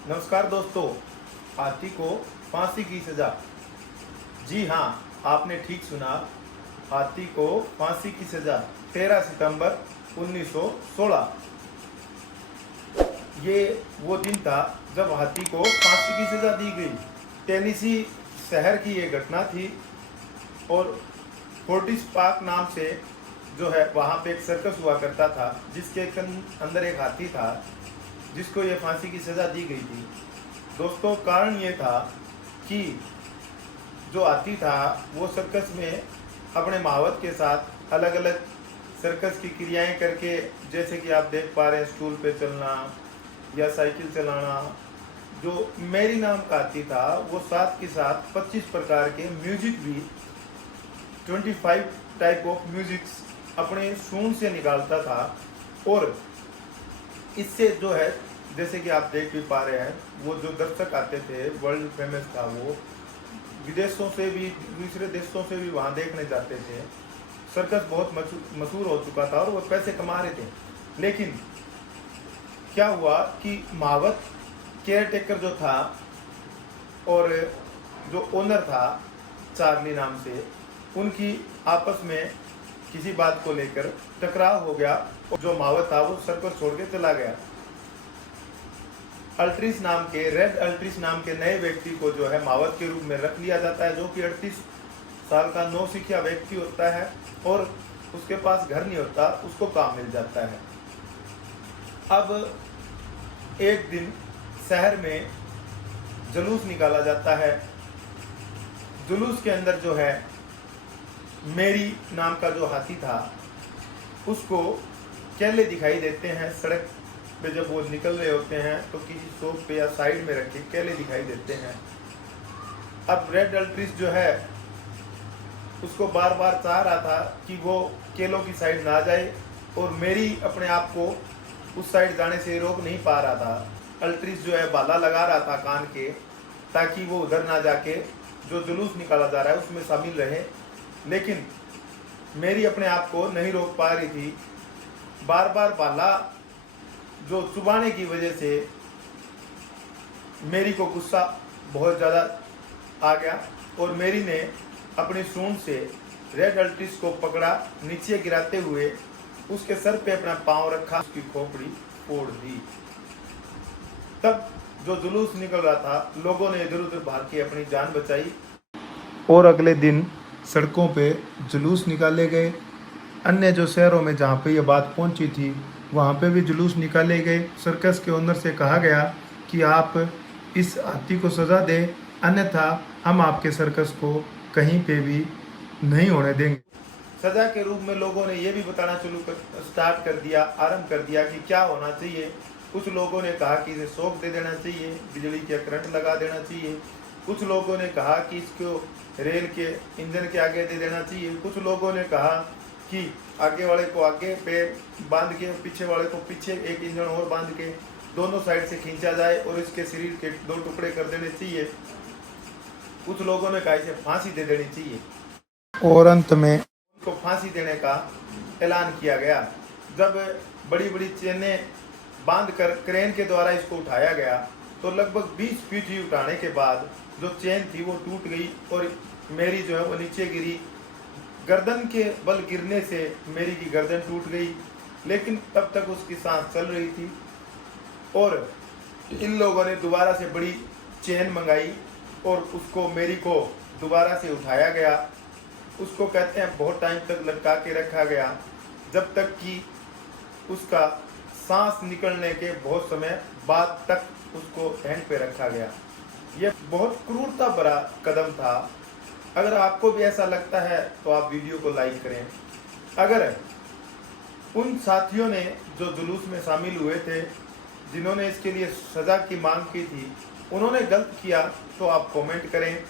नमस्कार दोस्तों, हाथी को फांसी की सजा। जी हाँ, आपने ठीक सुना, हाथी को फांसी की सजा। 13 सितंबर 1916 ये वो दिन था जब हाथी को फांसी की सजा दी गई। टेनेसी शहर की ये घटना थी और फोर्टिस पार्क नाम से जो है वहाँ पे एक सर्कस हुआ करता था, जिसके अंदर एक हाथी था जिसको ये फांसी की सज़ा दी गई थी। दोस्तों, कारण ये था कि जो हाथी था वो सर्कस में अपने महावत के साथ अलग अलग सर्कस की क्रियाएं करके, जैसे कि आप देख पा रहे हैं, स्टूल पे चलना या साइकिल चलाना। जो मेरी नाम का हाथी था वो साथ के साथ 25 प्रकार के म्यूजिक भी, 25 टाइप ऑफ म्यूजिक्स अपने सूंड से निकालता था। और इससे जो है, जैसे कि आप देख भी पा रहे हैं, वो जो दर्शक आते थे, वर्ल्ड फेमस था वो, विदेशों से भी, दूसरे देशों से भी वहाँ देखने जाते थे। सर्कस बहुत मशहूर हो चुका था और वो पैसे कमा रहे थे। लेकिन क्या हुआ कि महावत केयर टेकर जो था और जो ओनर था चार्ली नाम से, उनकी आपस में किसी बात को लेकर टकराव हो गया और जो महावत था वो सर्कस छोड़ के चला गया। अल्ट्रिस नाम के, रेड अल्ट्रिस नाम के नए व्यक्ति को जो है महावत के रूप में रख लिया जाता है, जो कि 38 साल का नौसिखिया व्यक्ति होता है और उसके पास घर नहीं होता, उसको काम मिल जाता है। अब एक दिन शहर में जुलूस निकाला जाता है। जुलूस के अंदर जो है मेरी नाम का जो हाथी था उसको केले दिखाई देते हैं। सड़क पे जब वो निकल रहे होते हैं तो किसी शॉप पे या साइड में रखे केले दिखाई देते हैं। अब रेड अल्ट्रिस जो है उसको बार बार चाह रहा था कि वो केलों की साइड ना जाए, और मेरी अपने आप को उस साइड जाने से रोक नहीं पा रहा था। अल्ट्रिस जो है बाला लगा रहा था कान के, ताकि वो उधर ना जाके जो जुलूस निकाला जा रहा है उसमें शामिल रहे। लेकिन मेरी अपने आप को नहीं रोक पा रही थी। बार बार बाला जो चुबाने की वजह से मेरी को गुस्सा बहुत ज़्यादा आ गया और मेरी ने अपनी सूंड से रेड अल्ट्रिस को पकड़ा, नीचे गिराते हुए उसके सर पे अपना पांव रखा, उसकी खोपड़ी फोड़ दी। तब जो जुलूस निकल रहा था, लोगों ने इधर उधर भाग के अपनी जान बचाई और अगले दिन सड़कों पे जुलूस निकाले गए। अन्य जो शहरों में जहाँ पे ये बात पहुँची थी वहाँ पे भी जुलूस निकाले गए। सर्कस के ओनर से कहा गया कि आप इस हाथी को सज़ा दें, अन्यथा हम आपके सर्कस को कहीं पे भी नहीं होने देंगे। सज़ा के रूप में लोगों ने ये भी बताना स्टार्ट कर दिया, आरंभ कर दिया कि क्या होना चाहिए। कुछ लोगों ने कहा कि इसे शॉक दे देना चाहिए, बिजली के करंट लगा देना चाहिए। कुछ लोगों ने कहा कि इसको रेल के इंजन के आगे दे देना चाहिए। कुछ लोगों ने कहा कि आगे वाले को आगे पे बांध के, पीछे वाले को पीछे एक इंजन और बांध के दोनों साइड से खींचा जाए और इसके शरीर के 2 टुकड़े कर देने चाहिए। कुछ लोगों ने कहा इसे फांसी दे देनी चाहिए और अंत में उनको फांसी देने का ऐलान किया गया। जब बड़ी बड़ी चेनें बांध कर क्रेन के द्वारा इसको उठाया गया तो लगभग 20 फीट ही उठाने के बाद जो चेन थी वो टूट गई और मेरी जो है वो नीचे गिरी। गर्दन के बल गिरने से मेरी की गर्दन टूट गई, लेकिन तब तक उसकी सांस चल रही थी और इन लोगों ने दोबारा से बड़ी चेन मंगाई और उसको, मेरी को दोबारा से उठाया गया। उसको कहते हैं बहुत टाइम तक लटका के रखा गया, जब तक कि उसका सांस निकलने के बहुत समय बाद तक उसको हैंड पे रखा गया। यह बहुत क्रूरता भरा कदम था। अगर आपको भी ऐसा लगता है तो आप वीडियो को लाइक करें। अगर उन साथियों ने जो जुलूस में शामिल हुए थे, जिन्होंने इसके लिए सज़ा की मांग की थी, उन्होंने गलत किया तो आप कमेंट करें।